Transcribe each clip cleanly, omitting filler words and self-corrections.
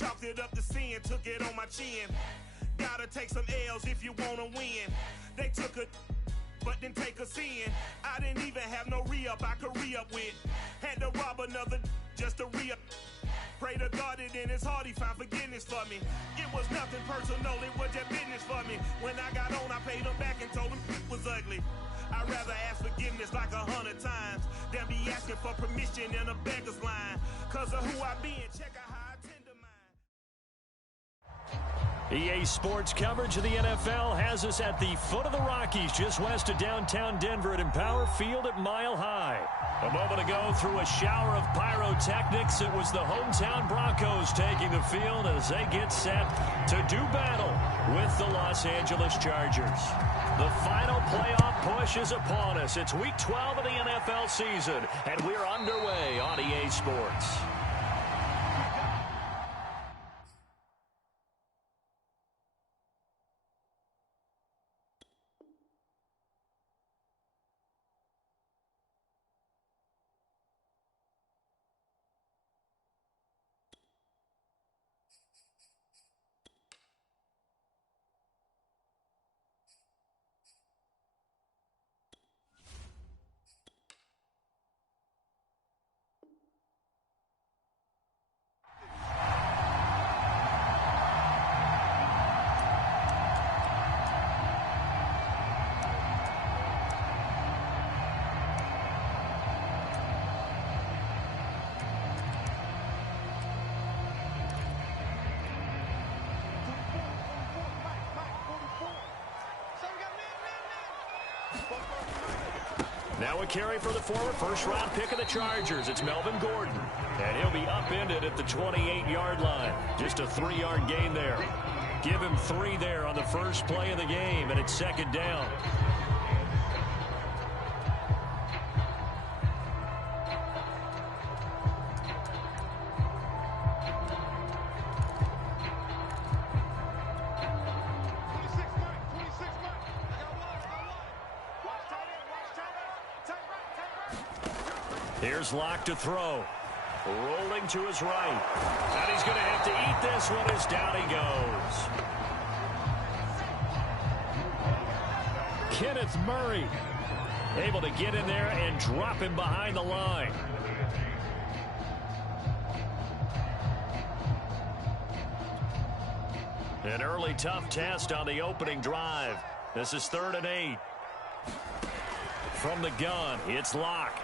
Chalked it up to sin, took it on my chin. Gotta take some L's if you wanna win. They took a but didn't take us in. I didn't even have no re-up I could re-up with. Had to rob another just to re-up. Pray to God that in his heart he found forgiveness for me. It was nothing personal, it was just business for me. When I got on, I paid him back and told him it was ugly. I'd rather ask forgiveness like 100 times than be asking for permission in a beggar's line. Cause of who I be and check out how I tend to mine. EA Sports coverage of the NFL has us at the foot of the Rockies, just west of downtown Denver at Empower Field at Mile High. A moment ago, through a shower of pyrotechnics, it was the hometown Broncos taking the field as they get set to do battle with the Los Angeles Chargers. The final playoff push is upon us. It's Week 12 of the NFL season, and we're underway on EA Sports. Now a carry for the former first-round pick of the Chargers. It's Melvin Gordon. And he'll be upended at the 28-yard line. Just a 3-yard gain there. Give him 3 there on the first play of the game, and it's second down. Here's Locke to throw. Rolling to his right. And he's going to have to eat this one as down he goes. Kenneth Murray able to get in there and drop him behind the line. An early tough test on the opening drive. This is 3rd and 8. From the gun, it's Locke.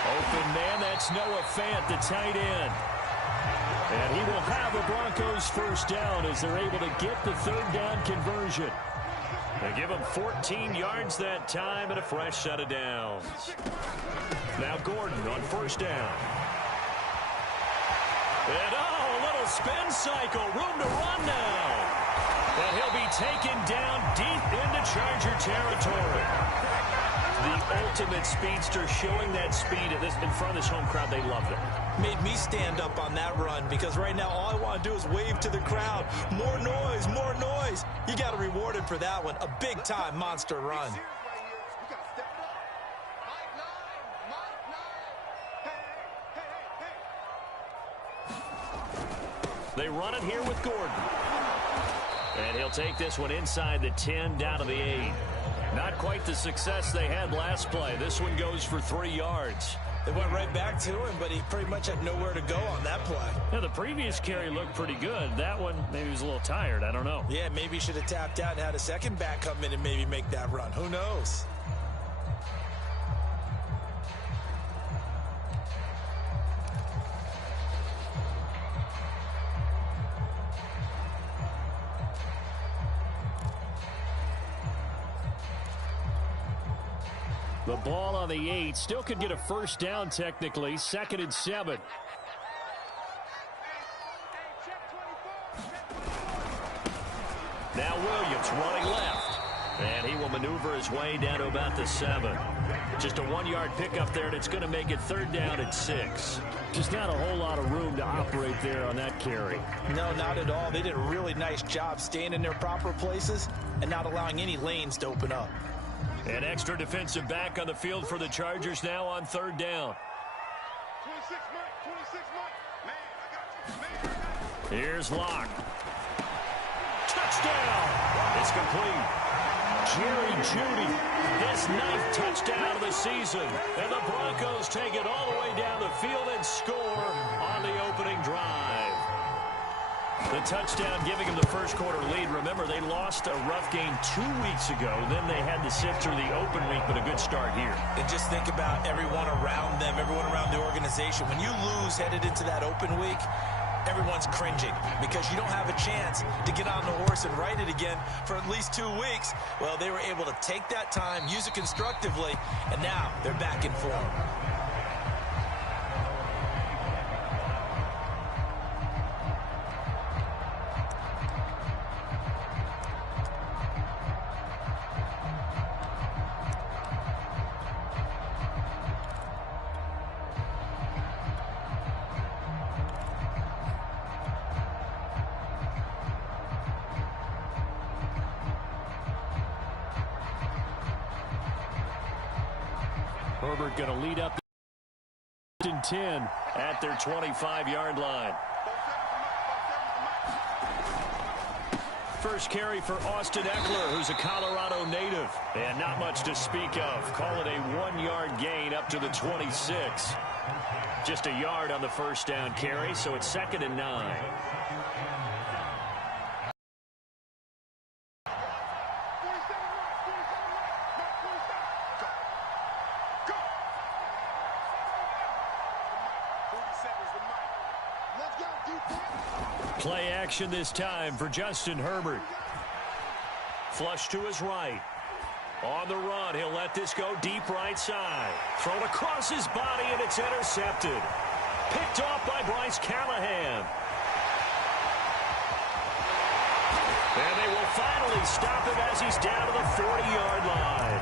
Open man, that's Noah Fant, the tight end. And he will have the Broncos first down as they're able to get the 3rd down conversion. They give him 14 yards that time and a fresh set of downs. Now Gordon on first down. And a little spin cycle, room to run now. And he'll be taken down deep into Charger territory. The ultimate speedster, showing that speed in front of this home crowd. They loved it. Made me stand up on that run because right now all I want to do is wave to the crowd. More noise, more noise. You got to reward him for that one. A big-time monster run. They run it here with Gordon. And he'll take this one inside the 10, down to the 8. Not quite the success they had last play. This one goes for 3 yards. They went right back to him, but he pretty much had nowhere to go on that play. Yeah, the previous carry looked pretty good. That one, maybe he was a little tired. I don't know. Yeah, maybe he should have tapped out and had a second back come in and maybe make that run. Who knows? The ball on the 8. Still could get a first down technically. 2nd and 7. Now Williams running left. And he will maneuver his way down to about the 7. Just a 1-yard pickup there, and it's going to make it 3rd down at 6. Just not a whole lot of room to operate there on that carry. No, not at all. They did a really nice job staying in their proper places and not allowing any lanes to open up. An extra defensive back on the field for the Chargers now on 3rd down. 26 Mike, man. Here's Locke. Touchdown. It's complete. Jerry Jeudy, his 9th touchdown of the season. And the Broncos take it all the way down the field and score on the opening drive. The touchdown giving him the first quarter lead. Remember, they lost a rough game 2 weeks ago. Then they had to sit through the open week, but a good start here. And just think about everyone around them, everyone around the organization. When you lose headed into that open week, everyone's cringing because you don't have a chance to get on the horse and ride it again for at least 2 weeks. Well, they were able to take that time, use it constructively, and now they're back in form. Herbert going to lead up in 10 at their 25-yard line. First carry for Austin Eckler, who's a Colorado native. And not much to speak of. Call it a 1-yard gain up to the 26. Just a yard on the first down carry, so it's 2nd and 9. Play action this time for Justin Herbert. Flush to his right. On the run, he'll let this go deep right side. Thrown across his body, and it's intercepted. Picked off by Bryce Callahan. And they will finally stop him as he's down to the 40-yard line.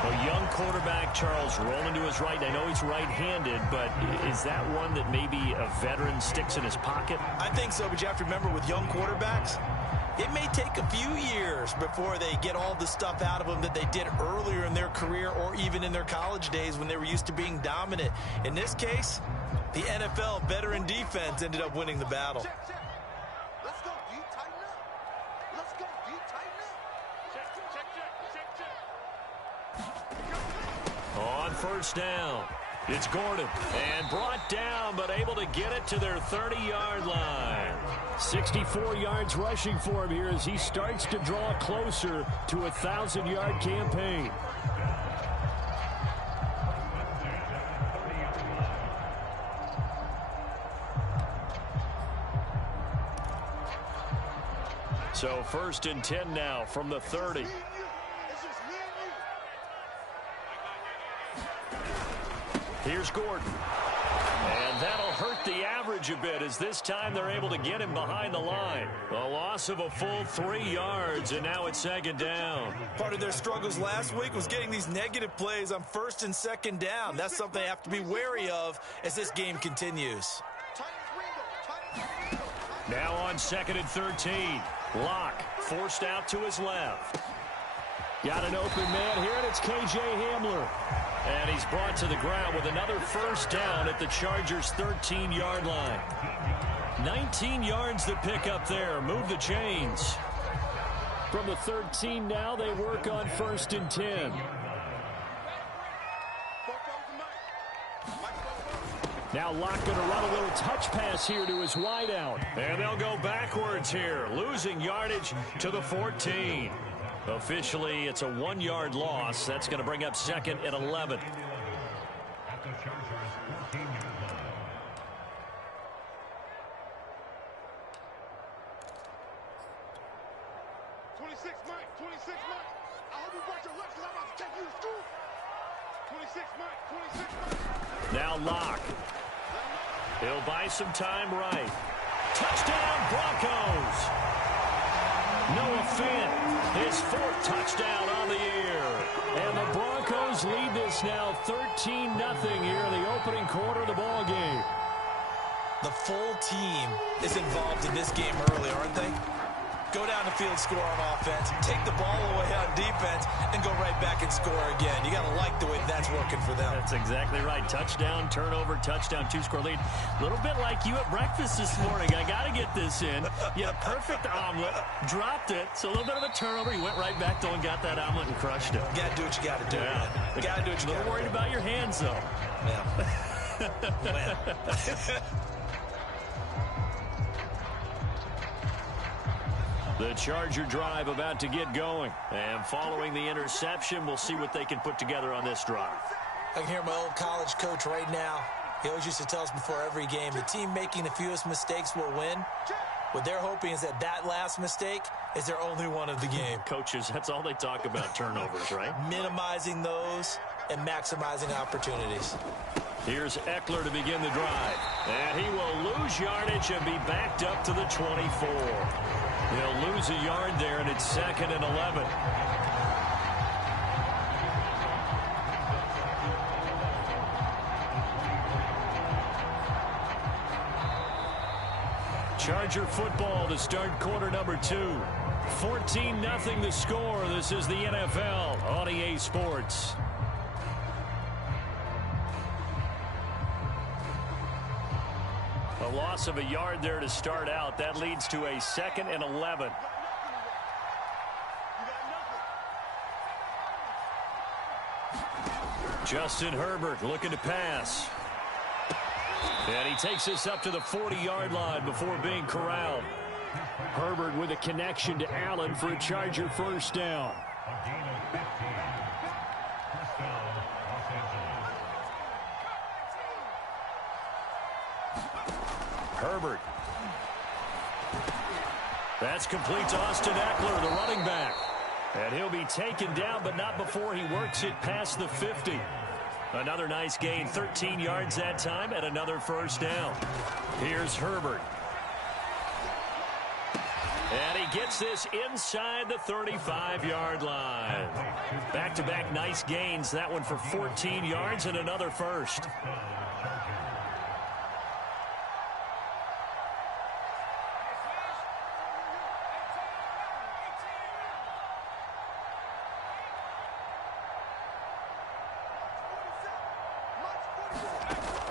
A young quarterback, Charles, rolling to his right. I know he's right-handed, but is that one that maybe a veteran sticks in his pocket? I think so, but you have to remember with young quarterbacks, it may take a few years before they get all the stuff out of them that they did earlier in their career or even in their college days when they were used to being dominant. In this case, the NFL veteran defense ended up winning the battle. Let's go, D. Tighten up. Let's go, D. Tighten up. On first down, it's Gordon. And brought down, but able to get it to their 30-yard line. 64 yards rushing for him here as he starts to draw closer to a 1,000-yard campaign. So 1st and 10 now from the 30. Here's Gordon. And that'll hurt the average a bit as this time they're able to get him behind the line. A loss of a full 3 yards, and now it's 2nd down. Part of their struggles last week was getting these negative plays on 1st and 2nd down. That's something they have to be wary of as this game continues. Now on 2nd and 13. Locke forced out to his left. Got an open man here, and it's K.J. Hamler. And he's brought to the ground with another first down at the Chargers' 13-yard line. 19 yards to pick up there. Move the chains. From the 13 now, they work on 1st and 10. Now Locke going to run a little touch pass here to his wideout. And they'll go backwards here, losing yardage to the 14. Officially, it's a 1-yard loss. That's going to bring up 2nd and 11. Now Locke. He'll buy some time right. Touchdown, Broncos. Noah Fant, his 4th touchdown on the year. And the Broncos lead this now 13-0 here in the opening quarter of the ball game. The full team is involved in this game early, aren't they? go down the field, score on offense, take the ball away on defense, and go right back and score again. You got to like the way that's working for them. That's exactly right. Touchdown, turnover, touchdown, 2-score lead. A little bit like you at breakfast this morning. I got to get this in. You had a perfect omelet, dropped it, so a little bit of a turnover. You went right back though and got that omelet and crushed it. You got to do what you got to do, man. You got to do what you got to do. A little worried about your hands, though. Man. The Charger drive about to get going. And following the interception, we'll see what they can put together on this drive. I can hear my old college coach right now. He always used to tell us before every game, the team making the fewest mistakes will win. What they're hoping is that last mistake is their only one of the game. Coaches, that's all they talk about, turnovers, right? Minimizing those and maximizing opportunities. Here's Eckler to begin the drive. And he will lose yardage and be backed up to the 24. He'll lose a yard there, and it's 2nd and 11. Charger football to start quarter number 2. 14-0 the score. This is the NFL on EA Sports. A loss of a yard there to start out. That leads to a 2nd and 11. Justin Herbert looking to pass. And he takes this up to the 40-yard line before being corralled. Herbert with a connection to Allen for a Charger first down. Herbert. That's complete to Austin Eckler, the running back. And he'll be taken down, but not before he works it past the 50. Another nice gain, 13 yards that time, and another first down. Here's Herbert. And he gets this inside the 35-yard line. Back-to-back nice gains, that one for 14 yards and another first.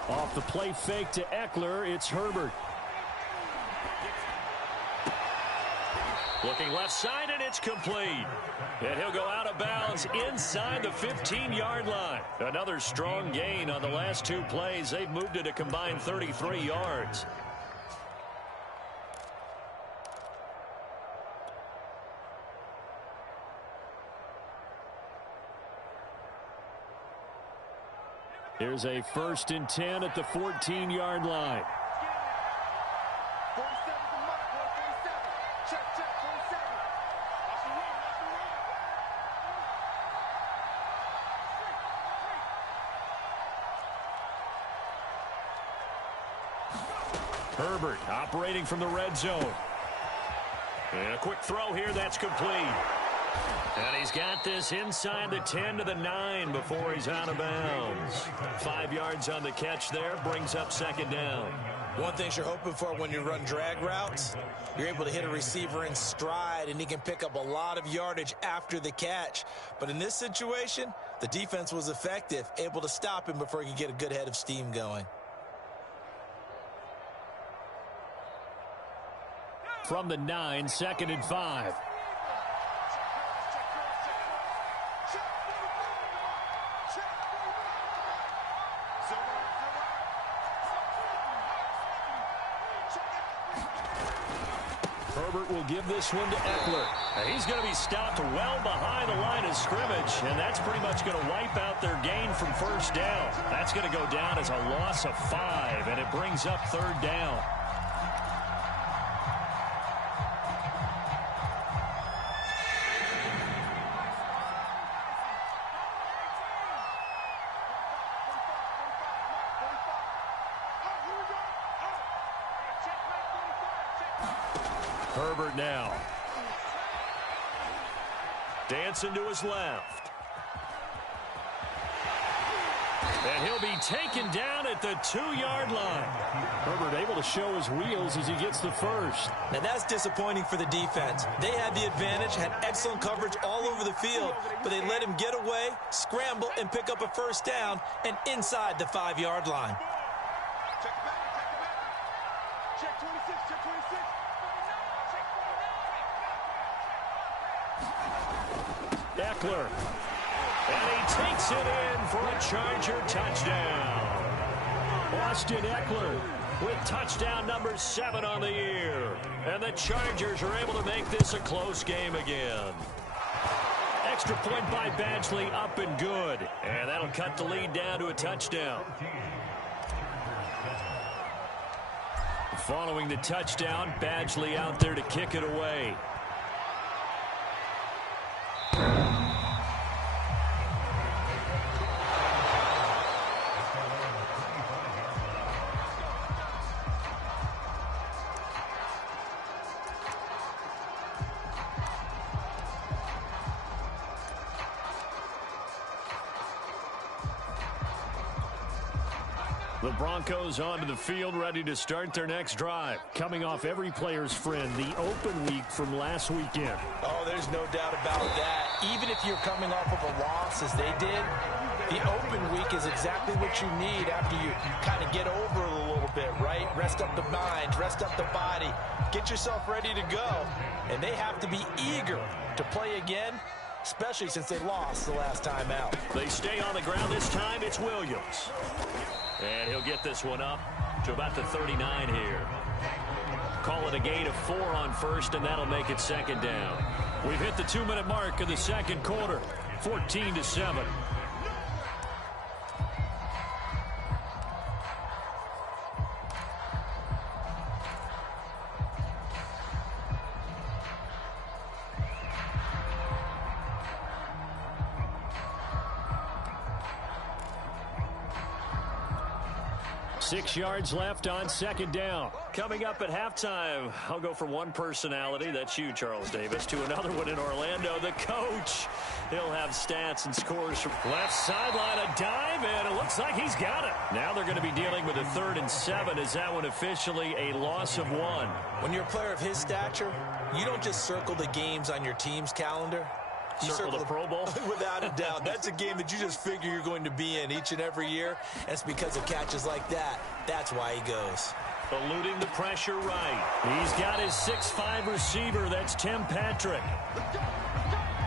Off the play fake to Eckler, it's Herbert. Looking left side, and it's complete. And he'll go out of bounds inside the 15-yard line. Another strong gain on the last 2 plays. They've moved it a combined 33 yards. Here's a 1st and 10 at the 14-yard line. 47 to mark, 47. Check, 47. Herbert operating from the red zone. And a quick throw here, that's complete. And he's got this inside the 10 to the 9 before he's out of bounds. 5 yards on the catch there, brings up 2nd down. One thing you're hoping for when you run drag routes, you're able to hit a receiver in stride, and he can pick up a lot of yardage after the catch. But in this situation, the defense was effective, able to stop him before he could get a good head of steam going. From the 9, 2nd and 5. Herbert will give this one to Eckler. He's going to be stopped well behind the line of scrimmage, and that's pretty much going to wipe out their gain from first down. That's going to go down as a loss of 5, and it brings up 3rd down. Herbert now. Dancing to his left. And he'll be taken down at the 2-yard line. Herbert able to show his wheels as he gets the first. Now that's disappointing for the defense. They had the advantage, had excellent coverage all over the field, but they let him get away, scramble, and pick up a first down and inside the 5-yard line. Check it back, check it back. Check 26, check 26. Eckler. And he takes it in for a Charger touchdown. Austin Eckler with touchdown number 7 on the year. And the Chargers are able to make this a close game again. Extra point by Badgley, up and good. And that'll cut the lead down to a touchdown. Following the touchdown, Badgley out there to kick it away. The Broncos onto the field, ready to start their next drive. Coming off every player's friend, the open week from last weekend. Oh, there's no doubt about that. Even if you're coming off of a loss as they did, the open week is exactly what you need after you kind of get over it a little bit, right? Rest up the mind, rest up the body, get yourself ready to go. And they have to be eager to play again, especially since they lost the last time out. They stay on the ground this time. It's Williams. And he'll get this one up to about the 39 here. Call it a gain of 4 on first, and that'll make it second down. We've hit the 2-minute mark of the second quarter, 14-7. 6 yards left on second down. Coming up at halftime, I'll go from one personality, that's you, Charles Davis, to another one in Orlando, the coach. He'll have stats and scores from left sideline, a dive, and it looks like he's got it. Now they're going to be dealing with a 3rd and 7. Is that one officially a loss of 1? When you're a player of his stature, you don't just circle the games on your team's calendar. You circle the Pro Bowl? Without a doubt. That's a game that you just figure you're going to be in each and every year. And it's because of catches like that. That's why he goes. Eluding the pressure right. He's got his 6'5 receiver. That's Tim Patrick.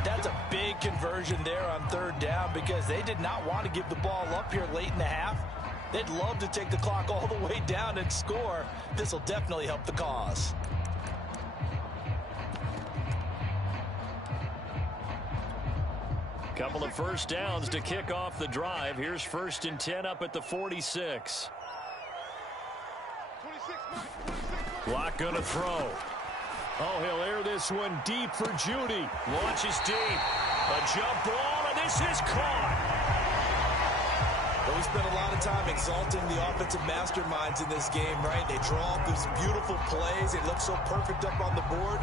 That's a big conversion there on 3rd down because they did not want to give the ball up here late in the half. They'd love to take the clock all the way down and score. This will definitely help the cause. Couple of first downs to kick off the drive. Here's 1st and 10 up at the 46. Block gonna throw. Oh, he'll air this one deep for Judy. Launches deep. A jump ball, and this is caught. Well, we spent a lot of time exalting the offensive masterminds in this game, right? They draw up these beautiful plays. They look so perfect up on the board.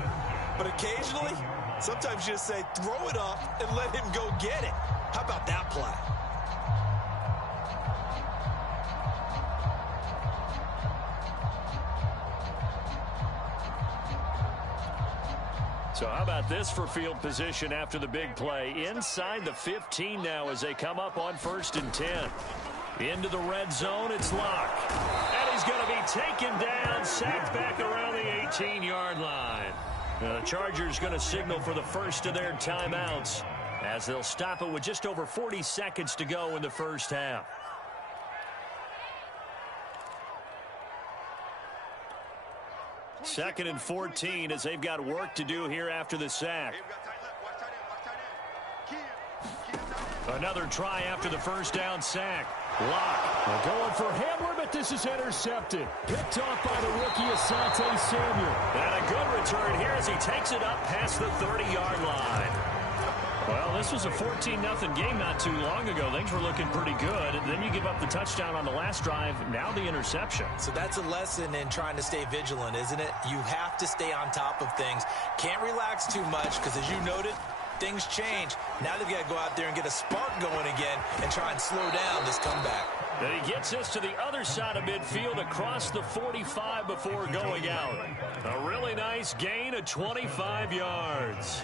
But occasionally, sometimes you just say, throw it up and let him go get it. How about that play? So how about this for field position after the big play? Inside the 15 now as they come up on 1st and 10. Into the red zone, it's Locke. And he's going to be taken down, sacked back around the 18-yard line. Now the Chargers going to signal for the first of their timeouts as they'll stop it with just over 40 seconds to go in the first half. Second and 14 as they've got work to do here after the sack. Another try after the first down sack. Locke going for Hamler, but this is intercepted. Picked off by the rookie Asante Samuel. And a good return here as he takes it up past the 30-yard line. Well, this was a 14-0 game not too long ago. Things were looking pretty good. And then you give up the touchdown on the last drive. Now the interception. So that's a lesson in trying to stay vigilant, isn't it? You have to stay on top of things. Can't relax too much because, as you noted, things change. Now they've got to go out there and get a spark going again and try and slow down this comeback. And he gets us to the other side of midfield across the 45 before going out. A really nice gain of 25 yards.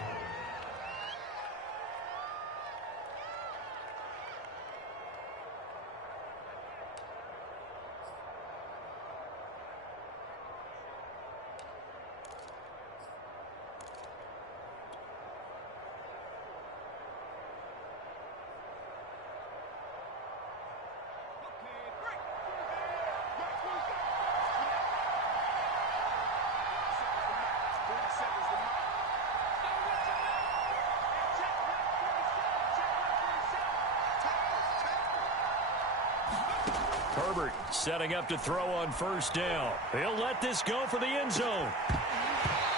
Herbert setting up to throw on first down. He'll let this go for the end zone.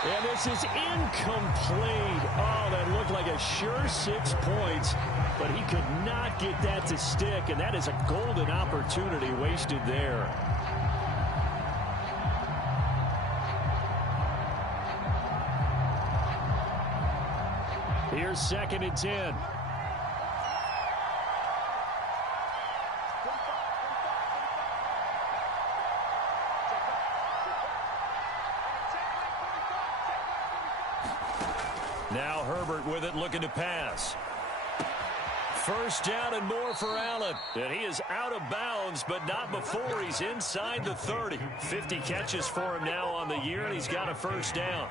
And this is incomplete. Oh, that looked like a sure 6 points, but he could not get that to stick, and that is a golden opportunity wasted there. Here's 2nd and 10. Now Herbert with it, looking to pass. First down and more for Allen. And he is out of bounds, but not before he's inside the 30. 50 catches for him now on the year, and he's got a first down.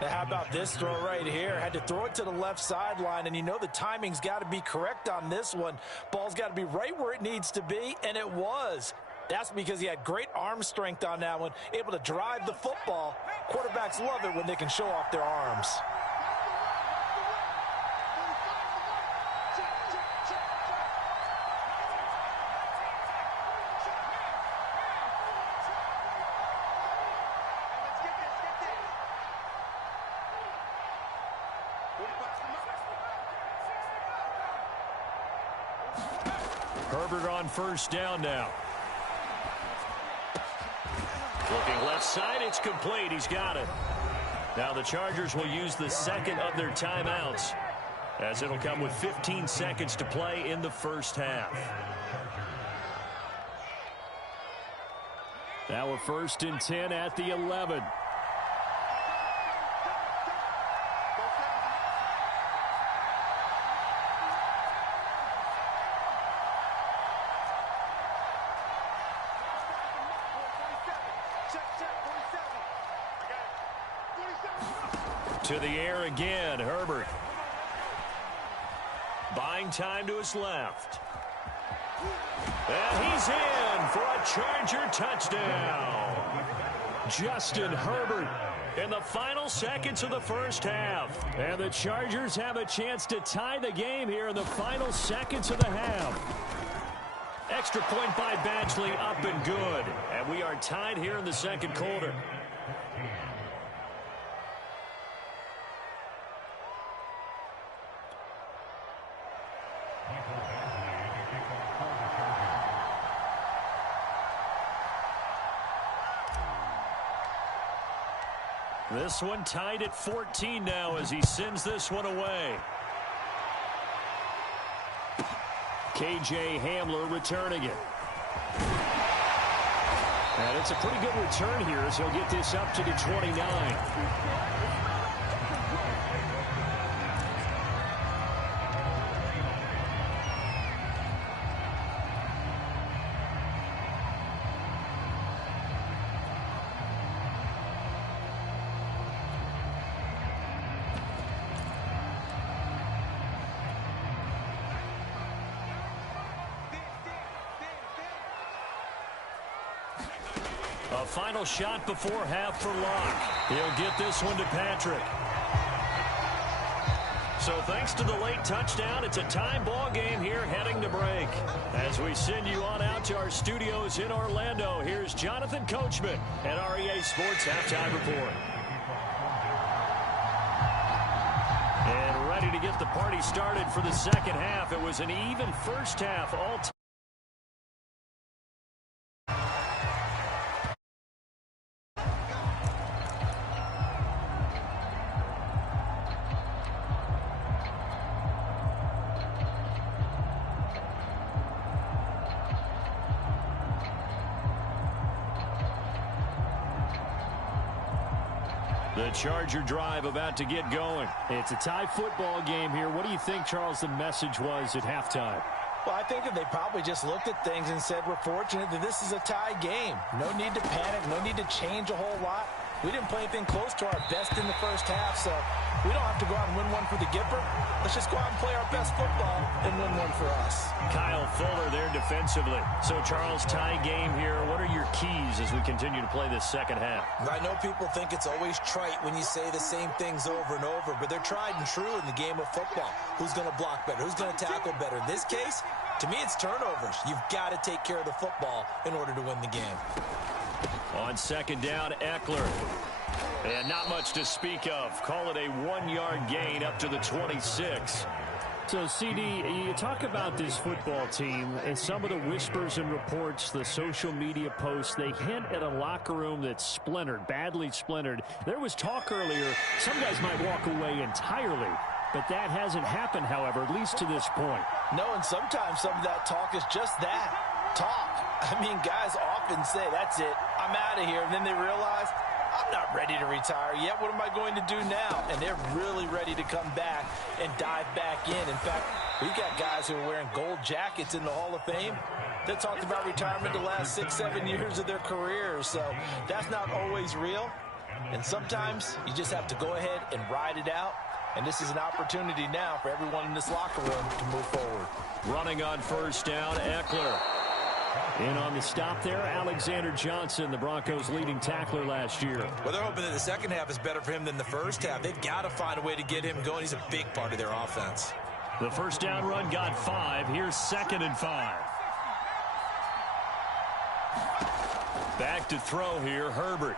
Now how about this throw right here? Had to throw it to the left sideline, and you know the timing's got to be correct on this one. Ball's got to be right where it needs to be, and it was. That's because he had great arm strength on that one, able to drive the football. Quarterbacks love it when they can show off their arms. Herbert on first down now. Looking left side, it's complete. He's got it. Now the Chargers will use the second of their timeouts, as it'll come with 15 seconds to play in the first half. Now a 1st and 10 at the 11. To the air again, Herbert. Buying time to his left. And he's in for a Charger touchdown. Justin Herbert in the final seconds of the first half. And the Chargers have a chance to tie the game here in the final seconds of the half. Extra point by Badgley, up and good. And we are tied here in the second quarter. This one tied at 14 now as he sends this one away. KJ Hamler returning it. And it's a pretty good return here as he'll get this up to the 29. A final shot before half for Locke. He'll get this one to Patrick. So thanks to the late touchdown, it's a tie ball game here heading to break. As we send you on out to our studios in Orlando, here's Jonathan Coachman at REA Sports Halftime Report. And ready to get the party started for the second half. It was an even first half all time. The Charger drive about to get going. It's a tie football game here. What do you think, Charles, the message was at halftime? Well, I think that they probably just looked at things and said, we're fortunate that this is a tie game. No need to panic, no need to change a whole lot. We didn't play anything close to our best in the first half, so we don't have to go out and win one for the Gipper. Let's just go out and play our best football and win one for us. Kyle Fuller there defensively. So, Charles, tie game here. What are your keys as we continue to play this second half? I know people think it's always trite when you say the same things over and over, but they're tried and true in the game of football. Who's going to block better? Who's going to tackle better? In this case, to me, it's turnovers. You've got to take care of the football in order to win the game. On second down, Eckler. And not much to speak of. Call it a 1-yard gain up to the 26. So, CD, you talk about this football team and some of the whispers and reports, the social media posts, they hint at a locker room that's splintered, badly splintered. There was talk earlier, some guys might walk away entirely, but that hasn't happened, however, at least to this point. No, and sometimes some of that talk is just that, talk. I mean, guys often say, that's it, I'm out of here, and then they realize, I'm not ready to retire yet. What am I going to do now? And they're really ready to come back and dive back in. In fact, we've got guys who are wearing gold jackets in the Hall of Fame that talked about retirement the last 6-7 years of their careers. So that's not always real. And sometimes you just have to go ahead and ride it out. And this is an opportunity now for everyone in this locker room to move forward. Running on first down, Eckler. In on the stop there, Alexander Johnson, the Broncos' leading tackler last year. Well, they're hoping that the second half is better for him than the first half. They've got to find a way to get him going. He's a big part of their offense. The first down run got 5. Here's 2nd and 5. Back to throw here, Herbert.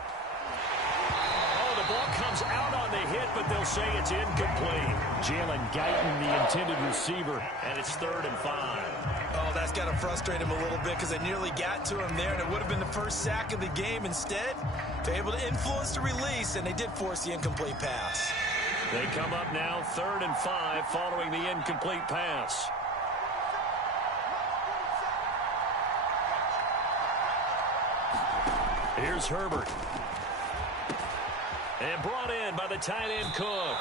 Oh, the ball comes out on the hit, but they'll say it's incomplete. Jalen Guyton, the intended receiver, and it's 3rd and 5. Oh, that's got to frustrate him a little bit because they nearly got to him there, and it would have been the first sack of the game. Instead, they're able to influence the release, and they did force the incomplete pass. They come up now 3rd and 5 following the incomplete pass. Here's Herbert. And brought in by the tight end Cook.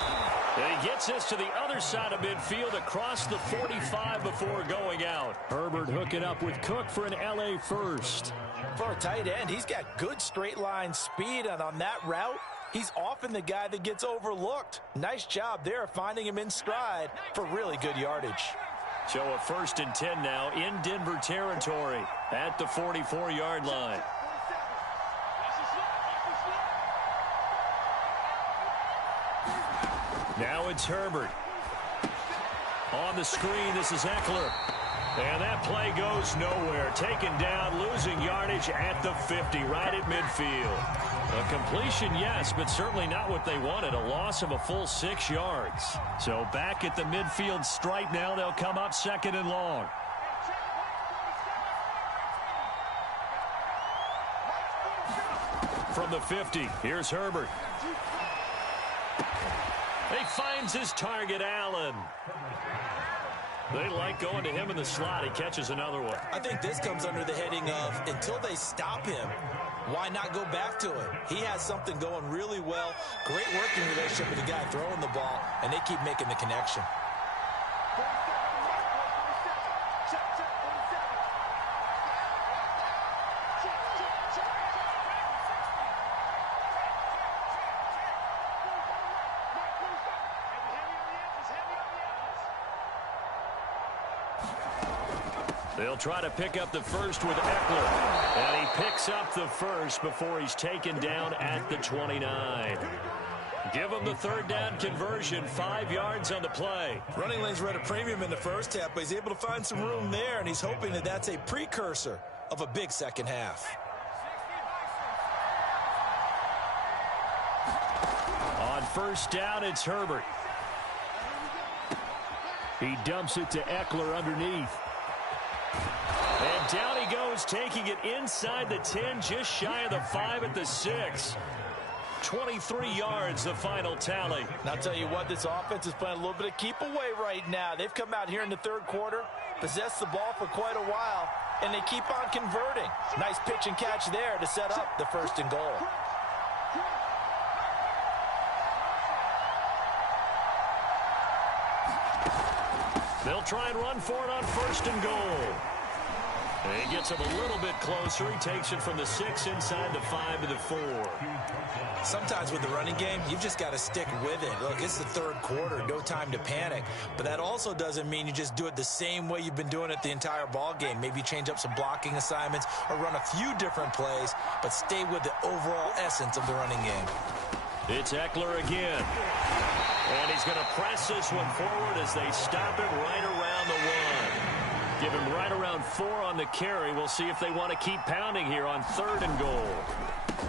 And he gets us to the other side of midfield across the 45 before going out. Herbert hooking up with Cook for an LA first. For a tight end, he's got good straight line speed, and on that route, he's often the guy that gets overlooked. Nice job there finding him in stride for really good yardage. So a 1st and 10 now in Denver territory at the 44-yard line. Now it's Herbert. On the screen, this is Eckler. And that play goes nowhere. Taken down, losing yardage at the 50, right at midfield. A completion, yes, but certainly not what they wanted. A loss of a full 6 yards. So back at the midfield stripe now, they'll come up 2nd and long. From the 50, here's Herbert. He finds his target, Allen. They like going to him in the slot. He catches another one. I think this comes under the heading of until they stop him, why not go back to it? He has something going really well. Great working relationship with the guy throwing the ball, and they keep making the connection. They'll try to pick up the first with Eckler. And he picks up the first before he's taken down at the 29. Give him the 3rd down conversion, 5 yards on the play. Running lanes were at a premium in the first half, but he's able to find some room there, and he's hoping that that's a precursor of a big second half. On first down, it's Herbert. He dumps it to Eckler underneath. And down he goes, taking it inside the 10, just shy of the 5 at the 6. 23 yards, the final tally. And I'll tell you what, this offense is playing a little bit of keep away right now. They've come out here in the 3rd quarter, possessed the ball for quite a while, and they keep on converting. Nice pitch and catch there to set up the 1st and goal. try and run for it on 1st and goal. He gets him a little bit closer. He takes it from the 6 inside the 5 to the 4. Sometimes with the running game, you've just got to stick with it. Look, it's the 3rd quarter, no time to panic. But that also doesn't mean you just do it the same way you've been doing it the entire ball game. Maybe change up some blocking assignments or run a few different plays, but stay with the overall essence of the running game. It's Eckler again. And he's going to press this one forward as they stop it right around the 1. Give him right around 4 on the carry. We'll see if they want to keep pounding here on 3rd and goal.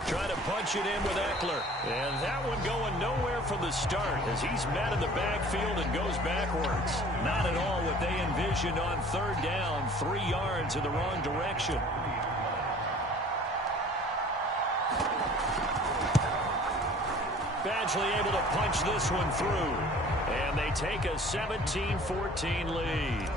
Trying to punch it in with Eckler. And that one going nowhere from the start as he's met in the backfield and goes backwards. Not at all what they envisioned on 3rd down. 3 yards in the wrong direction. Badgley able to punch this one through. And they take a 17-14 lead.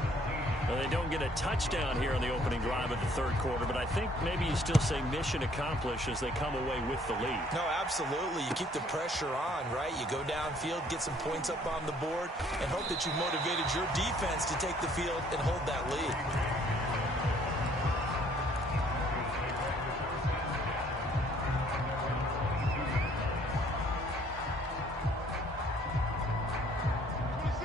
Well, they don't get a touchdown here on the opening drive of the 3rd quarter, but I think maybe you still say mission accomplished as they come away with the lead. No, absolutely. You keep the pressure on, right? You go downfield, get some points up on the board, and hope that you've motivated your defense to take the field and hold that lead.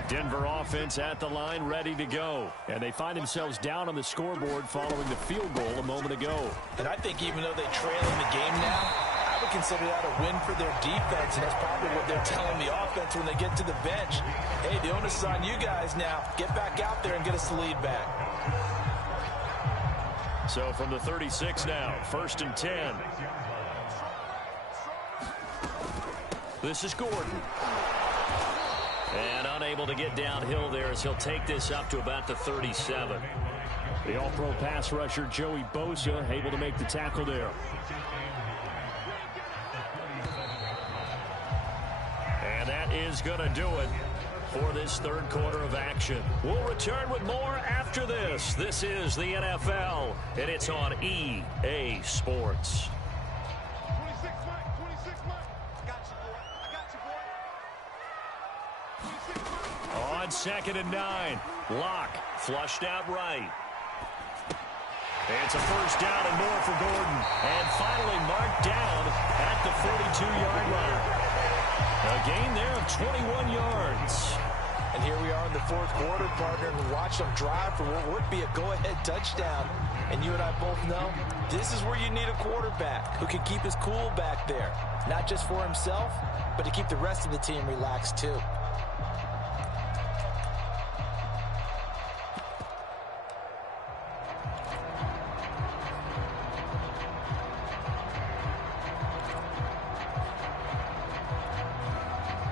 Denver offense at the line, ready to go. And they find themselves down on the scoreboard following the field goal a moment ago. And I think even though they trail in the game now, I would consider that a win for their defense, and that's probably what they're telling the offense when they get to the bench. Hey, the onus is on you guys now. Get back out there and get us the lead back. So from the 36 now, 1st and 10. This is Gordon. And unable to get downhill there as he'll take this up to about the 37. The all-pro pass rusher Joey Bosa able to make the tackle there. And that is going to do it for this 3rd quarter of action. We'll return with more after this. This is the NFL, and it's on EA Sports. On 2nd and 9, Locke flushed out right. It's a 1st down and more for Gordon. And finally marked down at the 42-yard line. A gain there of 21 yards. And here we are in the 4th quarter, partner, and watch them drive for what would be a go-ahead touchdown. And you and I both know this is where you need a quarterback who can keep his cool back there. Not just for himself, but to keep the rest of the team relaxed too.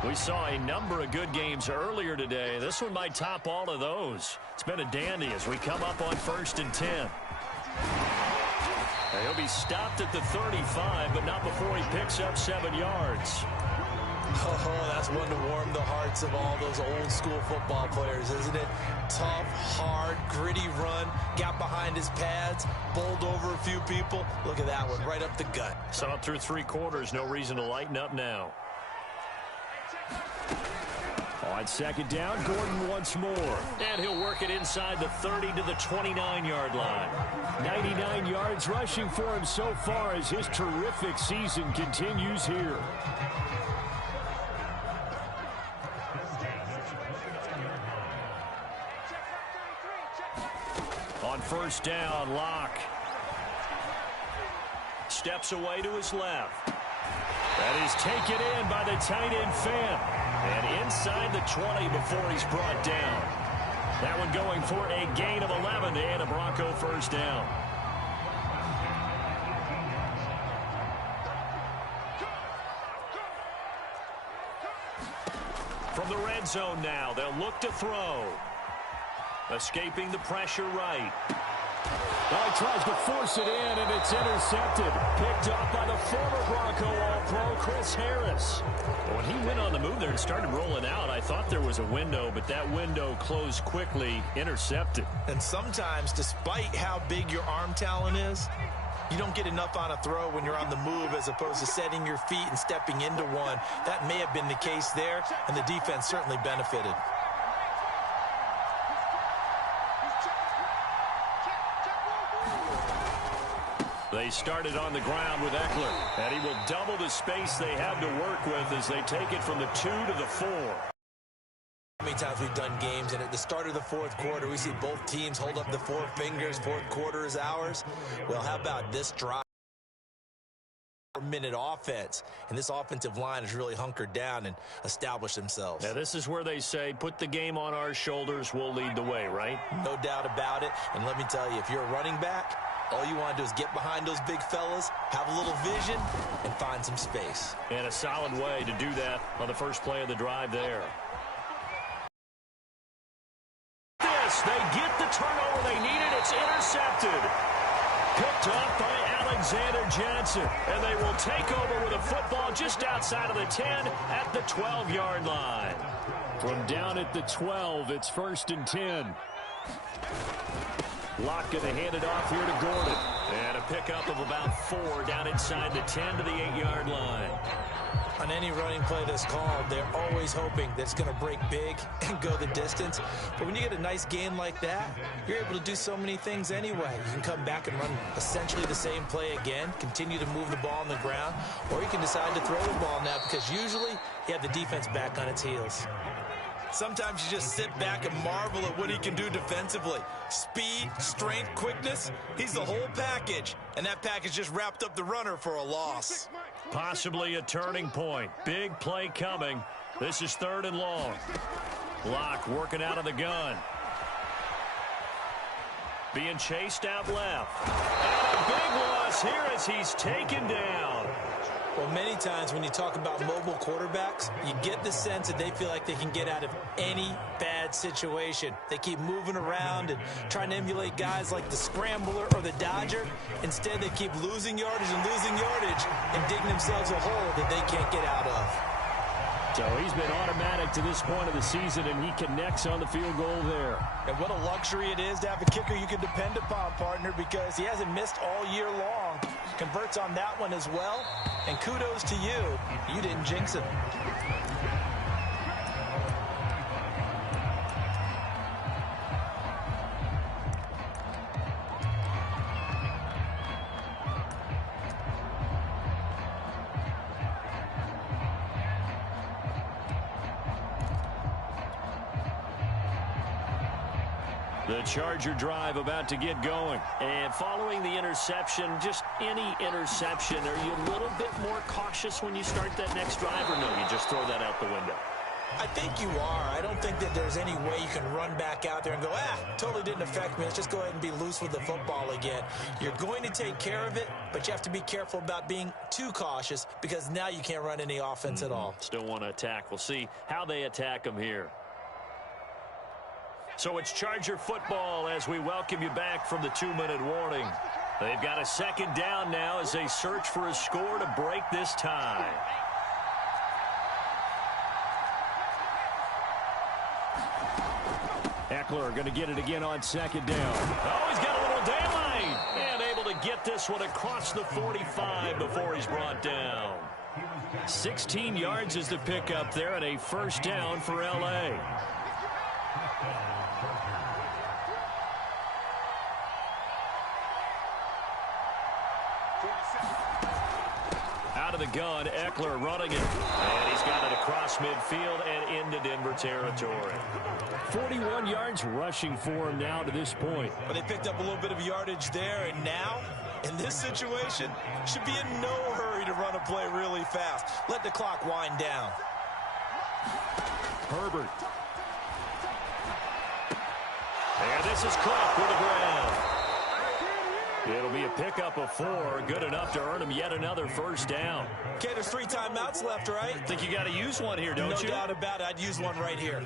We saw a number of good games earlier today. This one might top all of those. It's been a dandy as we come up on 1st and 10. He'll be stopped at the 35, but not before he picks up 7 yards. Oh, that's one to warm the hearts of all those old school football players, isn't it? Tough, hard, gritty run, got behind his pads, bowled over a few people. Look at that one, right up the gut. Saw it through 3 quarters, no reason to lighten up now. On 2nd down, Gordon once more. And he'll work it inside the 30 to the 29-yard line. 99 yards rushing for him so far as his terrific season continues here. On 1st down, Locke steps away to his left. That is taken in by the tight end Fant. And inside the 20 before he's brought down. That one going for a gain of 11 and a Bronco 1st down. From the red zone now, they'll look to throw. Escaping the pressure right. Well, he tries to force it in, and it's intercepted. Picked up by the former Bronco All-Pro, Chris Harris. When he went on the move there and started rolling out, I thought there was a window, but that window closed quickly, intercepted. And sometimes, despite how big your arm talent is, you don't get enough on a throw when you're on the move as opposed to setting your feet and stepping into one. That may have been the case there, and the defense certainly benefited. They started on the ground with Eckler, and he will double the space they have to work with as they take it from the 2 to the 4. How many times we've done games, and at the start of the fourth quarter, we see both teams hold up the four fingers, fourth quarter is ours. Well, how about this drive? 4-minute offense, and this offensive line has really hunkered down and established themselves. Now, this is where they say, put the game on our shoulders, we'll lead the way, right? No doubt about it, and let me tell you, if you're a running back, all you want to do is get behind those big fellas, have a little vision, and find some space. And a solid way to do that on the first play of the drive there. They get the turnover they needed. It's intercepted. Picked off by Alexander Johnson. And they will take over with a football just outside of the 10 at the 12-yard line. From down at the 12, it's 1st and 10. Locke going to hand it off here to Gordon. And a pickup of about 4 down inside the 10 to the 8-yard line. On any running play that's called, they're always hoping that it's going to break big and go the distance. But when you get a nice game like that, you're able to do so many things anyway. You can come back and run essentially the same play again, continue to move the ball on the ground, or you can decide to throw the ball now because usually you have the defense back on its heels. Sometimes you just sit back and marvel at what he can do defensively. Speed, strength, quickness, he's the whole package. And that package just wrapped up the runner for a loss. Possibly a turning point. Big play coming. This is 3rd and long. Locke working out of the gun. Being chased out left. And a big loss here as he's taken down. Well, many times when you talk about mobile quarterbacks, you get the sense that they feel like they can get out of any bad situation. They keep moving around and trying to emulate guys like the Scrambler or the Dodger. Instead, they keep losing yardage and digging themselves a hole that they can't get out of. So he's been automatic to this point of the season, and he connects on the field goal there. And what a luxury it is to have a kicker you can depend upon, partner, because he hasn't missed all year long. Converts on that one as well. And kudos to you. You didn't jinx him. The Charger drive about to get going. And following the interception, just any interception, are you a little bit more cautious when you start that next drive, or no, you just throw that out the window? I think you are. I don't think that there's any way you can run back out there and go, totally didn't affect me. Let's just go ahead and be loose with the football again. You're going to take care of it, but you have to be careful about being too cautious because now you can't run any offense at all. Still want to attack. We'll see how they attack them here. So it's Charger football as we welcome you back from the 2-minute warning. They've got a 2nd down now as they search for a score to break this tie. Eckler going to get it again on 2nd down. Oh, he's got a little daylight and able to get this one across the 45 before he's brought down. 16 yards is the pickup there and a 1st down for L.A. Out of the gun, Eckler running it. And he's got it across midfield and into Denver territory. 41 yards rushing for him now to this point. But they picked up a little bit of yardage there, and now, in this situation, should be in no hurry to run a play really fast. Let the clock wind down. Herbert. And this is Cook with the ground. It'll be a pickup of 4, good enough to earn him yet another 1st down. Okay, there's 3 timeouts left, right? Think you got to use one here, don't you? No doubt about it. I'd use one right here.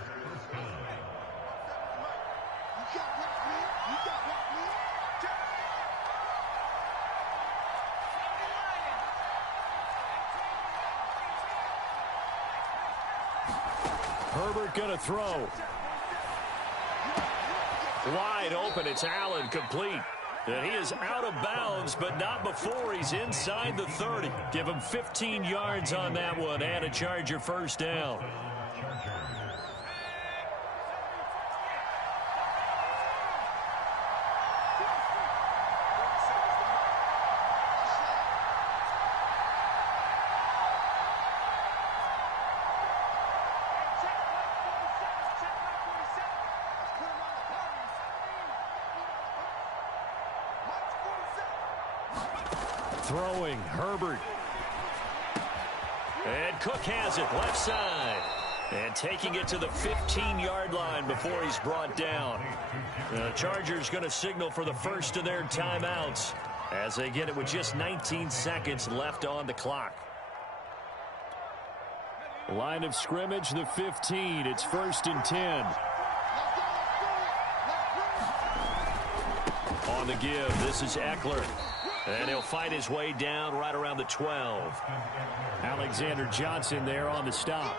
Herbert going to throw. Wide open, it's Allen, complete. And he is out of bounds, but not before he's inside the 30. Give him 15 yards on that one and a Charger 1st down. throwing. Herbert. And Cook has it left side. And taking it to the 15-yard line before he's brought down. The Chargers going to signal for the first of their timeouts as they get it with just 19 seconds left on the clock. Line of scrimmage, the 15. It's 1st and 10. On the give, this is Eckler. And he'll fight his way down right around the 12. Alexander Johnson there on the stop.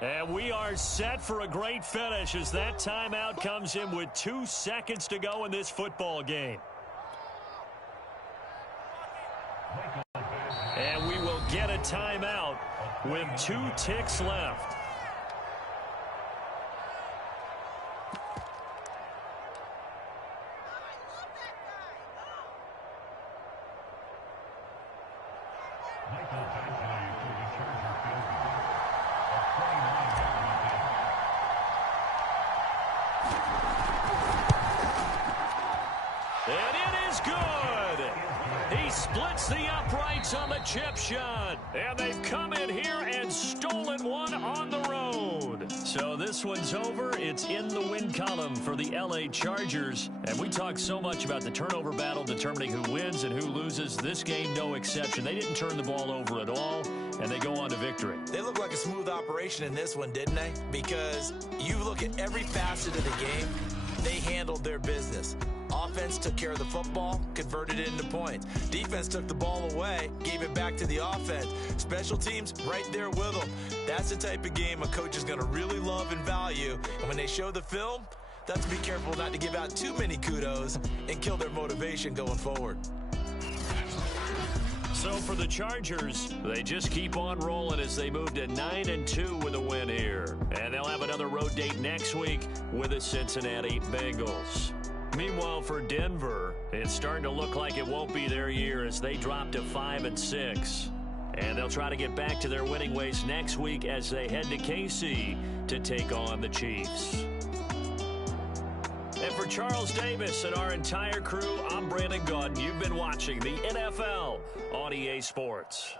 And we are set for a great finish as that timeout comes in with 2 seconds to go in this football game. And we will get a timeout with 2 ticks left. On the chip shot, and they've come in here and stolen one on the road. So this one's over. It's in the win column for the LA Chargers. And we talk so much about the turnover battle determining who wins and who loses. This game, no exception. They didn't turn the ball over at all, and they go on to victory. They look like a smooth operation in this one, didn't they? Because you look at every facet of the game, they handled their business. Offense took care of the football, converted it into points. Defense took the ball away, gave it back to the offense. Special teams right there with them. That's the type of game a coach is going to really love and value. And when they show the film, they have to be careful not to give out too many kudos and kill their motivation going forward. So for the Chargers, they just keep on rolling as they move to 9-2 with a win here. And they'll have another road date next week with the Cincinnati Bengals. Meanwhile, for Denver, it's starting to look like it won't be their year as they drop to 5-6. And they'll try to get back to their winning ways next week as they head to KC to take on the Chiefs. And for Charles Davis and our entire crew, I'm Brandon Gaudin. You've been watching the NFL on EA Sports.